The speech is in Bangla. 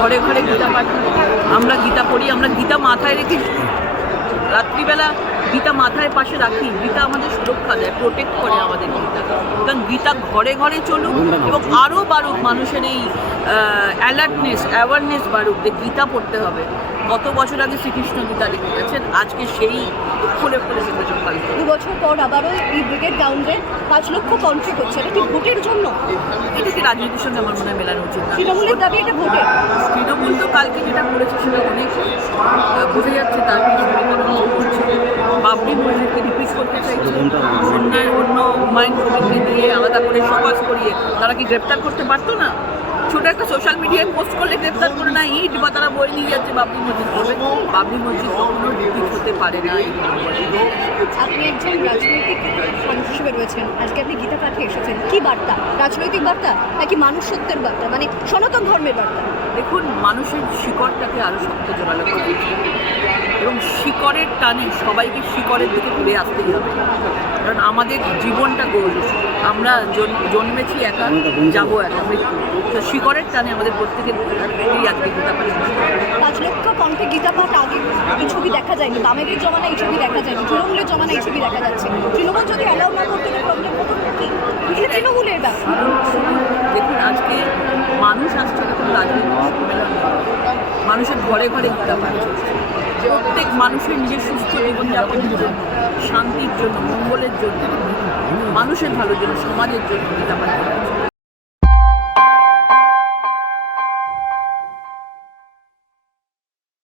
ঘরে ঘরে গীতা পাঠ। আমরা গীতা পড়ি আমরা গীতা মাথায় রেখে রাত্রিবেলা গীতা মাথায় পাশে রাখি গীতা আমাদের সুরক্ষা দেয় প্রোটেক্ট করে আমাদের গীতা। কারণ গীতা ঘরে ঘরে চলুক এবং আরও বাড়ুক মানুষের এই অ্যালার্টনেস অ্যাওয়ারনেস বাড়ুক যে গীতা পড়তে হবে। গত বছর আগে শ্রীকৃষ্ণ গীতা লিখে গেছেন আজকে সেই ফুলে ফুলে পালিত দু বছর পর আবারও এই ব্রিগেড গ্রাউন্ডে পাঁচ লক্ষ কন্ট্রি করছে। এটা কি ভোটের জন্য? এটা কি রাজনীতির সঙ্গে আমার মনে হয় মেলানো উচিত তৃণমূলের দাবি এটা ভোটের কালকে যেটা করেছে সেটা অনেক বোঝা যাচ্ছে তার বাবরি মসজিদকে রিপিট করতে চাইছে। অন্যায়, অন্য মাইন্ড কবিরকে দিয়ে আলাদা করে সমাজ করিয়ে তারা কি গ্রেপ্তার করতে পারতো না? ছোট একটা সোশ্যাল মিডিয়ায় পোস্ট করলে গ্রেপ্তার করে না ইট বা তারা বই নিয়ে যাচ্ছে বাবরি মসজিদ করবে। বাবরি মসজিদ কখনো রিপিট হতে পারে না। আপনি একজন রাজনৈতিক মানুষ হিসেবে রয়েছেন। আজকে আপনি গীতা পাঠে এসেছেন। কি বার্তা? রাজনৈতিক বার্তা? নাকি মানুষ সত্যের বার্তা? মানে সনাতন ধর্মের বার্তা? দেখুন মানুষের শিকড়টাকে আরও শক্ত জোরালো করা। এবং শিকড়ের টানে সবাইকে শিকড়ের দিকে ঘুরে আসতেই হবে। কারণ আমাদের জীবনটা গোল আমরা জন্মেছি একা যাব একা। মৃত্যু তো শিকড়ের টানে আমাদের প্রত্যেকের আজকে গীতা পাঠ। পাঁচ লক্ষ কণ্ঠে গীতা পাঠ আগে এই ছবি দেখা যায়নি। বামেদের জমানা এই ছবি দেখা যায়নি। তৃণমূলের জমানা এই ছবি দেখা যাচ্ছে। তৃণমূল যদি অ্যালাউ না করতে প্রবলেম হতো কি? এটা তৃণমূলের ব্যাপার। দেখুন আজকে মানুষ আসছে না কোনো রাজনৈতিক মানুষের ঘরে ঘরে গীতা পাঠ চলছে। প্রত্যেক মানুষের নিজের সুস্থ জীবনযাপনের জন্য, শান্তির জন্য, মঙ্গলের জন্য, মানুষের ভালোর জন্য, সমাজের জন্য গীতা পাঠ